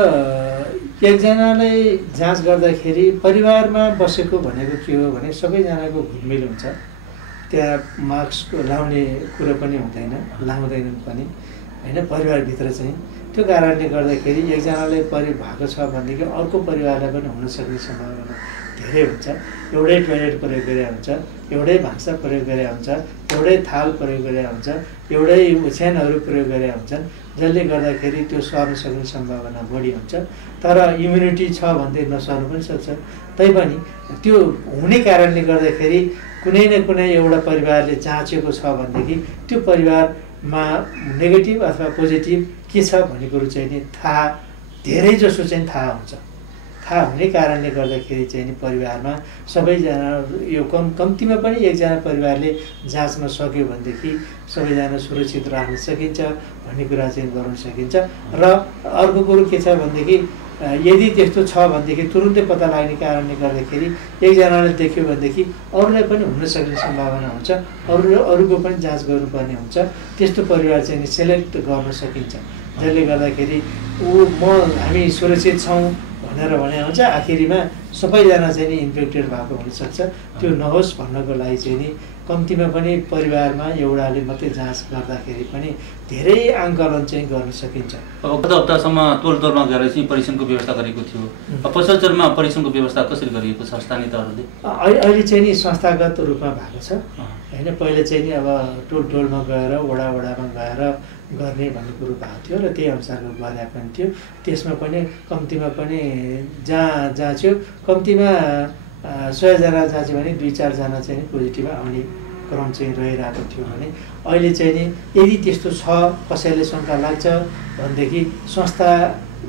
एकजनालाई जाँच गर्दाखेरि परिवारमा बसेको भनेको के हो भने सबैजनाको घुलमिल हुन्छ। त्यहाँ मास्क लाउने कुरो पनि हुँदैन, लाउँदैनन् पनि होइन परिवारभित्र चाहिँ। त्यो कारणले गर्दाखेरि एकजनालाई भएको छ भनेदेखि अर्को परिवारलाई पनि हुन सक्ने सम्भावना धेरै हुन्छ। एउटै टोयलेट प्रयोग गरे हुन्छ, एउटै भान्सा प्रयोग गरे हुन्छ, एउटै थाल प्रयोग गरे हुन्छ, एउटै ओछ्यानहरू प्रयोग गरे हुन्छन्, जसले गर्दाखेरि त्यो सर्न सक्ने सम्भावना बढी हुन्छ। तर इम्युनिटी छ भन्दै नसर्नु पनि सक्छ। तैपनि त्यो हुने कारणले गर्दाखेरि कुनै न कुनै एउटा परिवारले जाँचेको छ भनेदेखि त्यो परिवारमा नेगेटिभ अथवा पोजिटिभ के छ भन्ने कुरो चाहिँ नि थाहा धेरै जसो चाहिँ थाहा हुन्छ। थाहा हुने कारणले गर्दाखेरि चाहिँ नि परिवारमा सबैजना यो कम्तीमा पनि एकजना परिवारले जाँच्न सक्यो भनेदेखि सबैजना सुरक्षित राख्न सकिन्छ भन्ने कुरा चाहिँ गराउन सकिन्छ। र अर्को कुरो के छ भनेदेखि यदि त्यस्तो छ भनेदेखि तुरुन्तै पत्ता लाग्ने कारणले गर्दाखेरि एकजनाले देख्यो भनेदेखि अरूलाई पनि हुन सक्ने सम्भावना हुन्छ। अरूको पनि जाँच गर्नुपर्ने हुन्छ। त्यस्तो परिवार चाहिँ सेलेक्ट गर्न सकिन्छ, जसले गर्दाखेरि हामी सुरक्षित छौँ भनेर भने हुन्छ। आखिरीमा सबैजना चाहिँ नि इन्फेक्टेड भएको हुनसक्छ। त्यो नहोस् भन्नको लागि चाहिँ नि कम्तीमा पनि परिवारमा एउटाले मात्रै जाँच गर्दाखेरि पनि धेरै आङ्कलन चाहिँ गर्न सकिन्छ। अब गत हप्तासम्म टोलमा गएर चाहिँ परीक्षणको व्यवस्था गरेको थियो। पछिल्लो चरणमा परीक्षणको व्यवस्था कसरी गरिएको छ स्थानीय तहहरूले? अहिले चाहिँ नि संस्थागत रूपमा भएको छ होइन। पहिले चाहिँ नि अब टोलमा गएर वडामा गएर गर्ने भन्ने कुरो भएको थियो र त्यही अनुसारको गरे पनि थियो। त्यसमा पनि कम्तीमा पनि जहाँ चाहिँ कम्तीमा 100जना जाँच्यो भने 2-4 जना चाहिँ पोजिटिभ आउने क्रम चाहिँ रहिरहेको थियो भने अहिले चाहिँ नि यदि त्यस्तो छ कसैले शङ्का लाग्छ भनेदेखि संस्था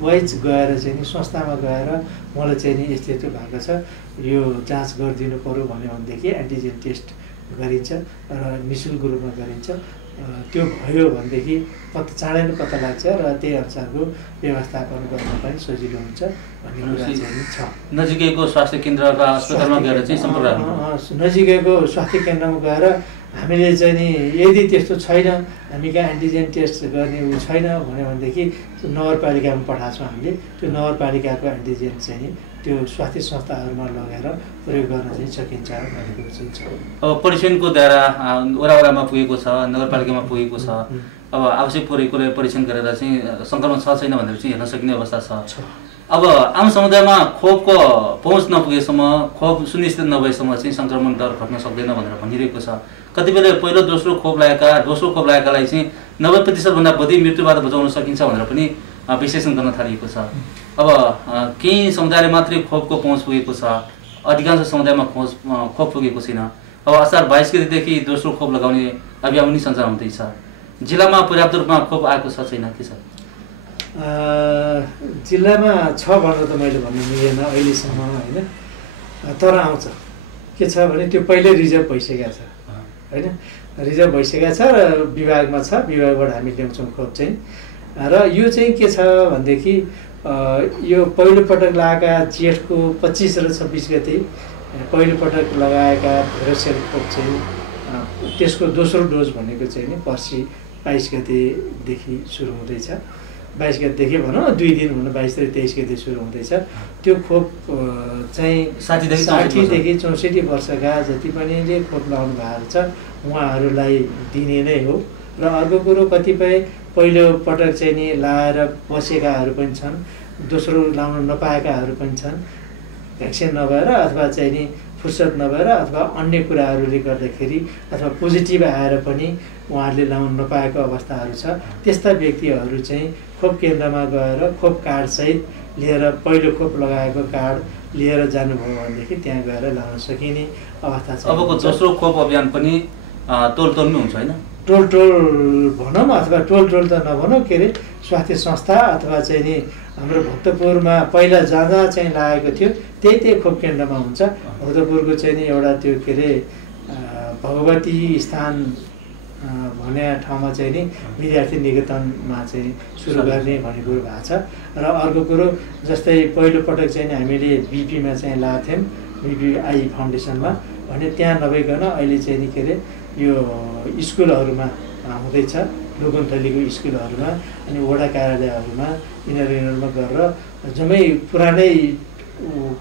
वाइज गएर चाहिँ नि संस्थामा गएर मलाई चाहिँ नि यस्तो भएको छ यो जाँच गरिदिनु पऱ्यो भन्यो भनेदेखि एन्टिजेन टेस्ट गरिन्छ र निःशुल्क रूपमा गरिन्छ। त्यो भयो भनेदेखि चाँडै नै पत्ता लाग्छ र त्यही अनुसारको व्यवस्थापन गर्न पनि सजिलो हुन्छ भन्ने कुरा चाहिँ छ। नजिकैको स्वास्थ्य केन्द्र वा अस्पतालमा गएर चाहिँ सम्पर्क नजिकैको स्वास्थ्य केन्द्रमा गएर हामीले चाहिँ नि यदि त्यस्तो छैन हामी कहाँ एन्टिजेन टेस्ट गर्ने ऊ छैन भन्यो भनेदेखि नगरपालिकामा पठाएको छौँ हामीले। त्यो नगरपालिकाको एन्टिजेन चाहिँ नि त्यो स्वास्थ्य संस्थाहरूमा लगेर प्रयोग गर्न चाहिँ सकिन्छ भन्ने कुरो चाहिँ छ। अब परीक्षणको द्वारा वडामा पुगेको छ, नगरपालिकामा पुगेको छ। अब आवश्यक परेकोले परीक्षण गरेर चाहिँ सङ्क्रमण छ छैन भनेर चाहिँ हेर्न सकिने अवस्था छ। अब आम समुदायमा खोपको पहुँच नपुगेसम्म, खोप सुनिश्चित नभएसम्म चाहिँ सङ्क्रमण दर घट्न सक्दैन भनेर भनिरहेको छ। कतिपयले पहिलो दोस्रो खोप लगाएकालाई चाहिँ 90%भन्दा बढी मृत्युबाट बचाउन सकिन्छ भनेर पनि विश्लेषण गर्न थालिएको छ। अब केही समुदायले मात्रै खोपको पहुँच पुगेको छ, अधिकांश समुदायमा खोप पुगेको छैन। अब असार 22 गतेदेखि दोस्रो खोप लगाउने अभियान पनि सञ्चालन हुँदैछ। जिल्लामा पर्याप्त रूपमा खोप आएको छ छैन के छ? जिल्लामा छ भनेर त मैले भन्नु मिलेन अहिलेसम्म होइन। तर आउँछ के छ भने त्यो पहिले रिजर्भ भइसकेको छ होइन। रिजर्भ भइसकेको छ र विभागमा छ, विभागबाट हामी ल्याउँछौँ खोप चाहिँ। र यो चाहिँ के छ भनेदेखि यो पहिलोपटक लगाएका जेठको 25 र 26 गते पहिलोपटक लगाएका भेरोसेल खोप चाहिँ त्यसको दोस्रो डोज भनेको चाहिँ नि पर्सि 22 गतेदेखि सुरु हुँदैछ। 22 गतेदेखि भनौँ 2 दिन हुनु 22 र 23 गते सुरु हुँदैछ। त्यो खोप चाहिँ 60 देखि 64 वर्षका जति पनि खोप लगाउनु भएको छ उहाँहरूलाई दिने नै हो। र अर्को कुरो कतिपय पहिलो पटक चाहिँ नि लाएर बसेकाहरू पनि छन्, दोस्रो लाउन नपाएकाहरू पनि छन्, भ्याक्सिन नभएर अथवा चाहिँ नि फुर्सद नभएर अथवा अन्य कुराहरूले गर्दाखेरि अथवा पोजिटिभ आएर पनि उहाँहरूले लाउन नपाएको अवस्थाहरू छ। त्यस्ता व्यक्तिहरू चाहिँ खोप केन्द्रमा गएर खोप कार्डसहित लिएर पहिलो खोप लगाएको कार्ड लिएर जानुभयो भनेदेखि त्यहाँ गएर लाउन सकिने अवस्था छ। अबको दोस्रो खोप अभियान पनि टोलमै हुन्छ होइन? टोल भनौँ अथवा टोल त नभनौँ, के अरे स्वास्थ्य संस्था अथवा चाहिँ नि हाम्रो भक्तपुरमा पहिला जहाँ चाहिँ लागेको थियो त्यही खोप केन्द्रमा हुन्छ। भक्तपुरको चाहिँ नि एउटा त्यो के अरे भगवती स्थान भन्ने ठाउँमा चाहिँ नि विद्यार्थी निकेतनमा चाहिँ सुरु गर्ने भन्ने कुरो भएको छ। र अर्को कुरो जस्तै पहिलोपटक चाहिँ नि हामीले बिपीमा चाहिँ लगाएको थियौँ, बिपीआई फाउन्डेसनमा भने त्यहाँ नभइकन अहिले चाहिँ नि के अरे यो स्कुलहरूमा हुँदैछ, लोकन्थलीको स्कुलहरूमा अनि वडा कार्यालयहरूमा यिनीहरूमा गरेर जम्मै पुरानै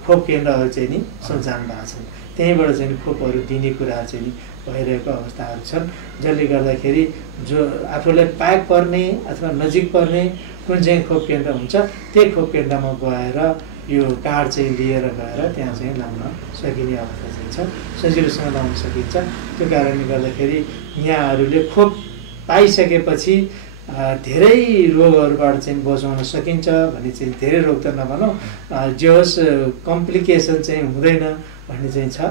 खोप केन्द्रहरू चाहिँ नि सञ्चालन भएको छन्। त्यहीँबाट चाहिँ खोपहरू दिने कुराहरू चाहिँ नि भइरहेको अवस्थाहरू छन्। जसले गर्दाखेरि जो आफूलाई पाएक पर्ने अथवा नजिक पर्ने कुन चाहिँ खोप केन्द्र हुन्छ त्यही खोप केन्द्रमा गएर यो कार्ड चाहिँ लिएर गएर त्यहाँ चाहिँ लाउन सकिने अवस्था चाहिँ छ, सजिलोसँग लाउन सकिन्छ। त्यो कारणले गर्दाखेरि यहाँहरूले खोप पाइसकेपछि धेरै रोगहरूबाट चाहिँ बचाउन सकिन्छ भन्ने चाहिँ, धेरै रोग त नभनौँ, जे होस् कम्प्लिकेसन चाहिँ हुँदैन भन्ने चाहिँ छ।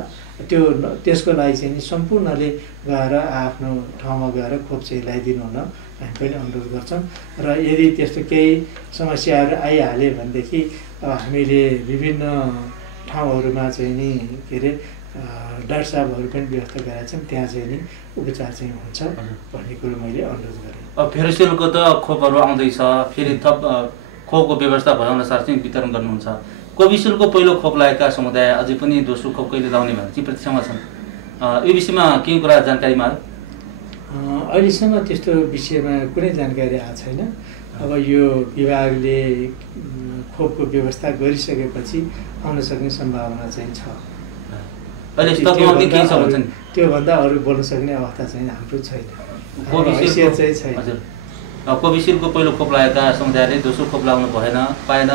त्यसको लागि चाहिँ नि सम्पूर्णले गएर आफ्नो ठाउँमा गएर खोप चाहिँ लगाइदिनु हुन हामी पनि अनुरोध गर्छौँ। र यदि त्यस्तो केही समस्याहरू आइहाल्यो भनेदेखि हामीले विभिन्न ठाउँहरूमा चाहिँ नि के अरे डाक्टर साहबहरू पनि व्यवस्था गरेका छन्, त्यहाँ चाहिँ नि उपचार चाहिँ हुन्छ भन्ने कुरो मैले अनुरोध गरेँ। अब भेरोसेलको त खोपहरू आउँदैछ, फेरि थप खोपको व्यवस्था भएअनुसार चाहिँ वितरण गर्नुहुन्छ। कोभिसिल्डको पहिलो खोप लागेका समुदाय अझै पनि दोस्रो खोप कहिले लाउने भनेर चाहिँ प्रतीक्षामा छन्। यो विषयमा केही कुरा जानकारीमा अहिलेसम्म त्यस्तो विषयमा कुनै जानकारी आएको छैन। अब यो विभागले खोपको व्यवस्था गरिसकेपछि आउन सक्ने सम्भावना चाहिँ छ। अहिले स्टकमा के छ भन्छन्? त्योभन्दा अरू बोल्न सक्ने अवस्था चाहिँ हाम्रो छैन, कोभिसिल्ड चाहिँ छैन। हजुर, कोभिसिल्डको पहिलो खोप लगाएका समुदायले दोस्रो खोप लगाउनु पाएन,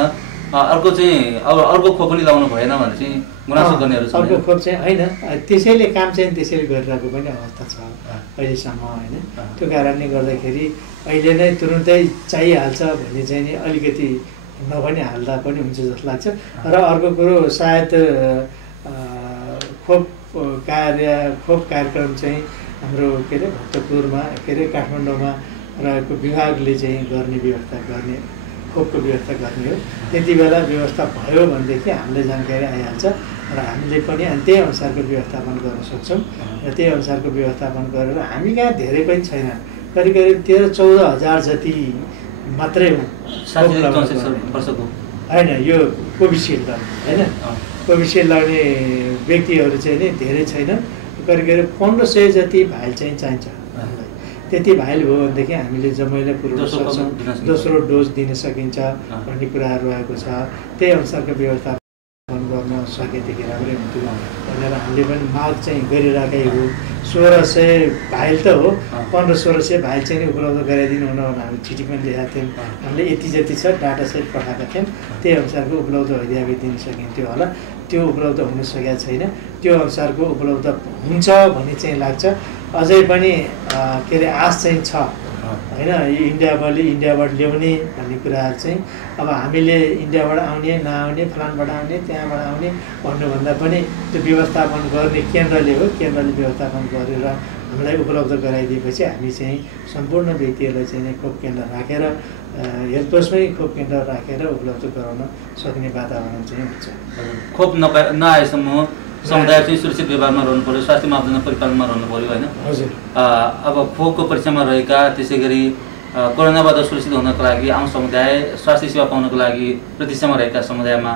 अर्को चाहिँ अब अर्को खोप पनि लगाउनु भएन भनेर चाहिँ गुनासो गर्नेहरू छन्। अर्को खोप चाहिँ होइन, त्यसैले काम चाहिँ त्यसैले गरिरहेको पनि अवस्था छ अहिलेसम्म होइन। त्यो कारणले गर्दाखेरि अहिले नै तुरुन्तै चाहिहाल्छ भन्ने चाहिँ नि अलिकति नभनी हाल्दा पनि हुन्छ जस्तो लाग्छ। र अर्को कुरो सायद खोप कार्यक्रम चाहिँ हाम्रो के अरे भक्तपुरमा के अरे काठमाडौँमा रहेको विभागले चाहिँ गर्ने व्यवस्था गर्ने खोपको व्यवस्था गर्ने हो। त्यति बेला व्यवस्था भयो भनेदेखि हामीलाई जानकारी आइहाल्छ र हामीले पनि त्यही अनुसारको व्यवस्थापन गर्न सक्छौँ। र त्यही अनुसारको व्यवस्थापन गरेर हामी कहाँ धेरै पनि छैन, करिब करिब 13-14 हजार जति मात्रै हो होइन यो कोभिसिल्ड होइन। कोभिसिल्ड लाग्ने व्यक्तिहरू चाहिँ नि धेरै छैन, करिब करिब 1500 जति भाइल चाहिँ चाहिन्छ हामीलाई। त्यति भाइल भयो भनेदेखि हामीले जम्मैलाई पुर्याउन सक्छौँ, दोस्रो डोज दिन सकिन्छ भन्ने कुराहरू आएको छ। त्यही अनुसारको व्यवस्थापन गर्न सकेदेखि राम्रै हुन्थ्यो भनेर हामीले पनि माग चाहिँ गरिरहेकै हो। 1600 भाइल त हो, 1500-1600 भाइल चाहिँ नि उपलब्ध गराइदिनु हुन भनेर हामी चिठी पनि लेखेका थियौँ। हामीले यति जति छ डाटा सेट पठाएका थियौँ, त्यही अनुसारको उपलब्ध भइदिए दिन सकिन्थ्यो होला। त्यो उपलब्ध हुन सकेको छैन। त्यो अनुसारको उपलब्ध हुन्छ भन्ने चाहिँ लाग्छ। अझै पनि के अरे आश चाहिँ छ होइन, इन्डियाबाट ल्याउने भन्ने कुराहरू चाहिँ अब हामीले इन्डियाबाट आउने नआउने फलानबाट आउने त्यहाँबाट आउने भन्नुभन्दा पनि त्यो व्यवस्थापन गर्ने केन्द्रले हो। केन्द्रले व्यवस्थापन गरेर हामीलाई उपलब्ध गराइदिएपछि हामी चाहिँ सम्पूर्ण व्यक्तिहरूलाई चाहिँ खोप केन्द्र राखेर हेल्थ पोस्टमै खोप केन्द्र राखेर उपलब्ध गराउन सक्ने वातावरण चाहिँ हुन्छ। खोप नआएसम्म समुदाय चाहिँ सुरक्षित व्यवहारमा रहनु पऱ्यो, स्वास्थ्य मापदण्ड परिपालनमा रहनु पऱ्यो होइन। हजुर, अब खोपको परीक्षामा रहेका त्यसै गरी कोरोनाबाट सुरक्षित हुनको लागि आम समुदाय स्वास्थ्य सेवा पाउनको लागि प्रतीक्षामा रहेका समुदायमा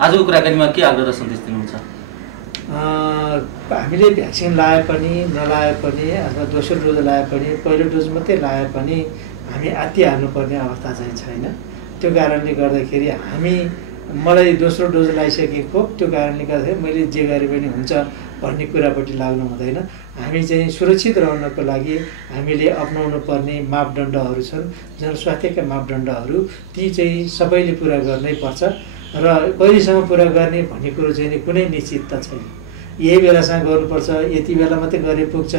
आजको कुराकानीमा के आग्रह र सन्देश दिनुहुन्छ? हामीले भ्याक्सिन लगाए पनि नलाए पनि अथवा दोस्रो डोज लगाए पनि पहिलो डोज मात्रै लगाए पनि हामी आत्तिहाल्नुपर्ने अवस्था चाहिँ छैन। त्यो कारणले गर्दाखेरि मलाई दोस्रो डोज लगाइसकेको, त्यो कारणले गर्दाखेरि मैले जे गरे पनि हुन्छ भन्ने कुरापट्टि लाग्नु हुँदैन। हामी चाहिँ सुरक्षित रहनको लागि हामीले अपनाउनु पर्ने मापदण्डहरू छन्, जनस्वास्थ्यका मापदण्डहरू, ती चाहिँ सबैले पुरा गर्नै पर्छ। र कहिलेसम्म पुरा गर्ने भन्ने कुरो चाहिँ कुनै निश्चितता छैन। यही बेलासँग गर्नुपर्छ, यति बेला मात्रै गरे पुग्छ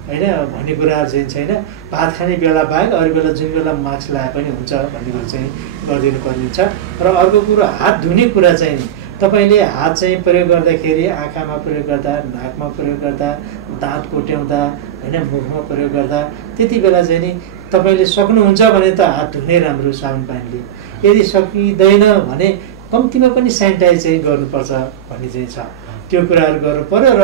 होइन भन्ने कुराहरू चाहिँ छैन। भात खाने बेला बाहेक अरू बेला जुन बेला मास्क लगाए पनि हुन्छ भन्ने कुरो चाहिँ गरिदिनु पर्ने छ। र अर्को कुरो हात धुने कुरा चाहिँ नि तपाईँले हात चाहिँ प्रयोग गर्दाखेरि आँखामा प्रयोग गर्दा, नाकमा प्रयोग गर्दा, दाँत कोट्याउँदा होइन, मुखमा प्रयोग गर्दा त्यति बेला चाहिँ नि तपाईँले सक्नुहुन्छ भने त हात धुनै राम्रो साबुन पानीले। यदि सकिँदैन भने कम्तीमा पनि सेनिटाइज चाहिँ गर्नुपर्छ भन्ने चाहिँ छ। त्यो कुराहरू गर्नु पर्यो। र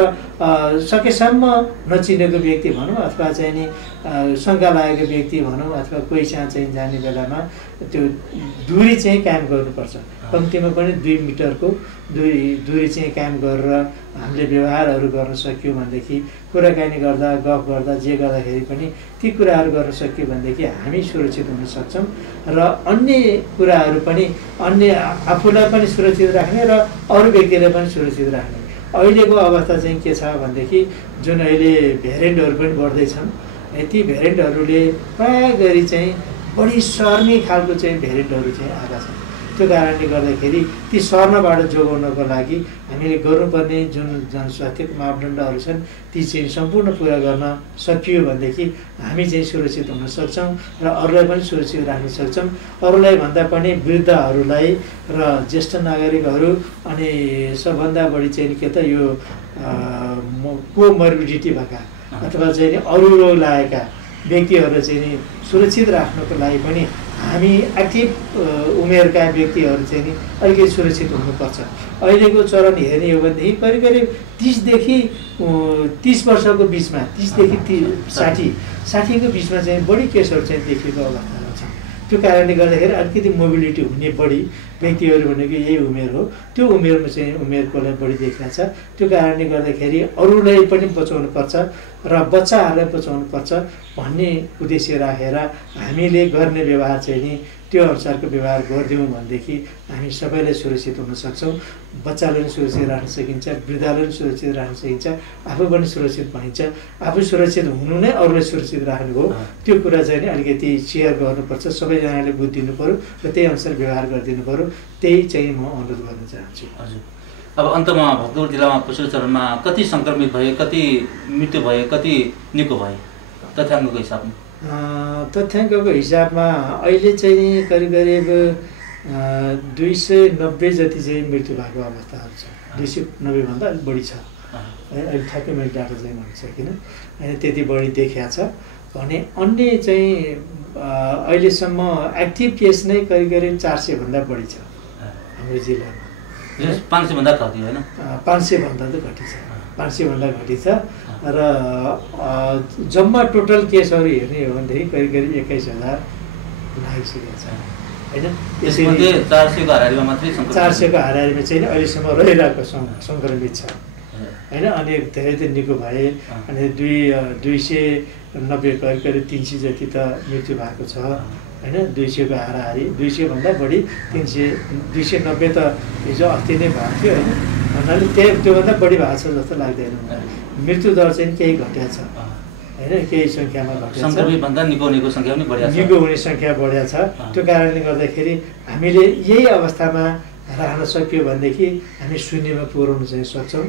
सकेसम्म नचिनेको व्यक्ति भनौँ अथवा चाहिँ नि शङ्का लागेको व्यक्ति भनौँ अथवा कोहीसँग चाहिँ जाने बेलामा त्यो दूरी चाहिँ कायम गर्नुपर्छ। कम्तीमा पनि 2 मिटरको दूरी चाहिँ कायम गरेर हामीले व्यवहारहरू गर्न सक्यौँ भनेदेखि, कुराकानी गर्दा गफ गर्दा जे गर्दाखेरि पनि ती कुराहरू गर्न सक्यो भनेदेखि हामी सुरक्षित हुन सक्छौँ। र अन्य कुराहरू पनि अन्य आफूलाई पनि सुरक्षित राख्ने र अरू व्यक्तिलाई पनि सुरक्षित राख्ने। अहिलेको अवस्था चाहिँ के छ भनेदेखि जुन अहिले भेरिएन्टहरू पनि बढ्दैछन्, ती भेरिएन्टहरूले प्रायः गरी चाहिँ बढी सर्ने खालको चाहिँ भेरिएन्टहरू चाहिँ आएका छन्। त्यो कारणले गर्दाखेरि ती सर्नबाट जोगाउनको लागि हामीले गर्नुपर्ने जुन जनस्वास्थ्यको मापदण्डहरू छन् ती चाहिँ सम्पूर्ण पुरा गर्न सकियो भनेदेखि हामी चाहिँ सुरक्षित हुन सक्छौँ र अरूलाई पनि सुरक्षित राख्न सक्छौँ। अरूलाई भन्दा पनि वृद्धहरूलाई र ज्येष्ठ नागरिकहरू अनि सबभन्दा बढी चाहिँ के त यो कोमर्बिडिटी भएका अथवा चाहिँ अरू रोग लागेका व्यक्तिहरूलाई चाहिँ सुरक्षित राख्नको लागि पनि हामी एक्टिभ उमेरका व्यक्तिहरू चाहिँ नि अलिकति सुरक्षित हुनुपर्छ। अहिलेको चरण हेर्ने हो भनेदेखि करिब करिब 30देखि 30 वर्षको बिचमा 30देखि 60को बिचमा चाहिँ बढी केसहरू चाहिँ देखिएको अवस्थाहरू छ। त्यो कारणले गर्दाखेरि अलिकति मोबिलिटी हुने बढी व्यक्तिहरू भनेको यही उमेर हो। त्यो उमेरमा चाहिँ उमेरकोलाई बढी देखिरहेको छ। त्यो कारणले गर्दाखेरि अरूलाई पनि बचाउनुपर्छ र बच्चाहरूलाई बचाउनुपर्छ भन्ने उद्देश्य राखेर हामीले गर्ने व्यवहार चाहिँ नि त्यो अनुसारको व्यवहार गरिदिउँ भनेदेखि हामी सबैलाई सुरक्षित हुन सक्छौँ। बच्चालाई पनि सुरक्षित राख्न सकिन्छ, वृद्धलाई पनि सुरक्षित राख्न सकिन्छ, आफू पनि सुरक्षित भइन्छ। आफू सुरक्षित हुनु नै अरूलाई सुरक्षित राख्नु हो। त्यो कुरा चाहिँ नि अलिकति सेयर गर्नुपर्छ, सबैजनाले बुझिदिनु पऱ्यो र त्यही अनुसार व्यवहार गरिदिनु पऱ्यो। त्यही चाहिँ म अनुरोध गर्न चाहन्छु। हजुर, अब अन्तमा भक्तपुर जिल्लामा पछिल्लो चरणमा कति सङ्क्रमित भए, कति मृत्यु भए, कति निको भए तथ्याङ्कको हिसाबमा? तथ्याङ्कको हिसाबमा अहिले चाहिँ करिब करिब 290 जति चाहिँ मृत्यु भएको अवस्थाहरू छ। 290 भन्दा अलिक बढी छ है, अहिले ठ्याक्कै मैले डाटा चाहिँ भन्न सकिनँ। होइन, त्यति बढी देखिया छ भने अन्य चाहिँ अहिलेसम्म एक्टिभ केस नै करिब करिब 400 भन्दा बढी छ हाम्रो जिल्लामा। 500 भन्दा घटी होइन? 500 भन्दा त घटी छ, 500 भन्दा घटी छ। र जम्मा टोटल केसहरू हेर्ने हो भनेदेखि करिब करिब 21,000 लागिसकेको छ होइन। त्यसमध्ये 400 को हाराहारीमा मात्रै 400 को हाराहारीमा चाहिँ अहिलेसम्म रहिरहेको सङ्क्रमित छ होइन। अनि धेरै त निको भए। अनि 290 करिब करिब 300 जति त मृत्यु भएको छ होइन। 200 को हाराहारी, 200 भन्दा बढी 300, 290 त हिजो अस्ति नै भएको थियो होइन। भन्नाले त्योभन्दा बढी भएको छ जस्तो लाग्दैन। मृत्यु दर चाहिँ केही घटेको छ होइन, केही सङ्ख्यामा घटेको छ। सङ्क्रमितभन्दा निको हुनेको सङ्ख्या पनि बढेको छ, निको हुने सङ्ख्या बढेको छ। त्यो कारणले गर्दाखेरि हामीले यही अवस्थामा राख्न सक्यो भनेदेखि हामी शून्यमा पुर्याउन चाहिँ सक्छौँ।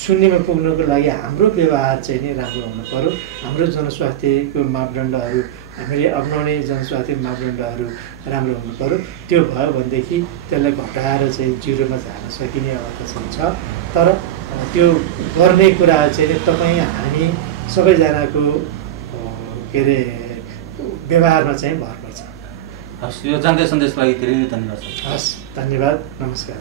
शून्यमा पुग्नुको लागि हाम्रो व्यवहार चाहिँ नै राम्रो हुनु पऱ्यो। हाम्रो जनस्वास्थ्यको मापदण्डहरू, हामीले अप्नाउने जनस्वास्थ्य मापदण्डहरू राम्रो हुनु पऱ्यो। त्यो भयो भनेदेखि त्यसलाई घटाएर चाहिँ 0मा झार्न सकिने अवस्था चाहिँ छ। तर त्यो गर्ने कुरा चाहिँ तपाईँ हामी सबैजनाको के अरे व्यवहारमा चाहिँ भर पर्छ। हस्, यो जानकारी सन्देशको लागि धेरै धेरै धन्यवाद। हस्, धन्यवाद, नमस्कार।